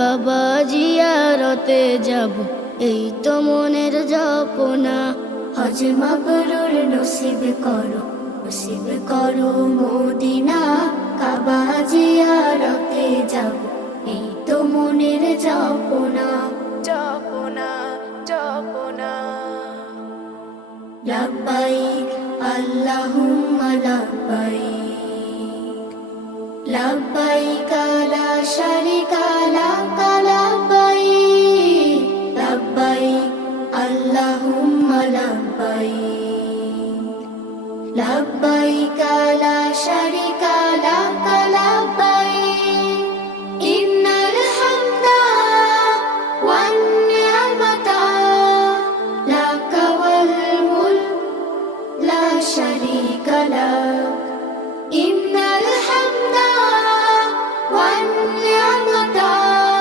কাবা জিয়ারতে যাব, এই তো মনের জপনা। হজ মাবরুর নসিব করো মদিনা, কাবা জিয়ারতে যাব, এই তো মনের জপনা। জপনা জপনা। লাব্বাইক আল্লাহুম্মা লাব্বাইক, লাব্বাইক লা শারিকা লাক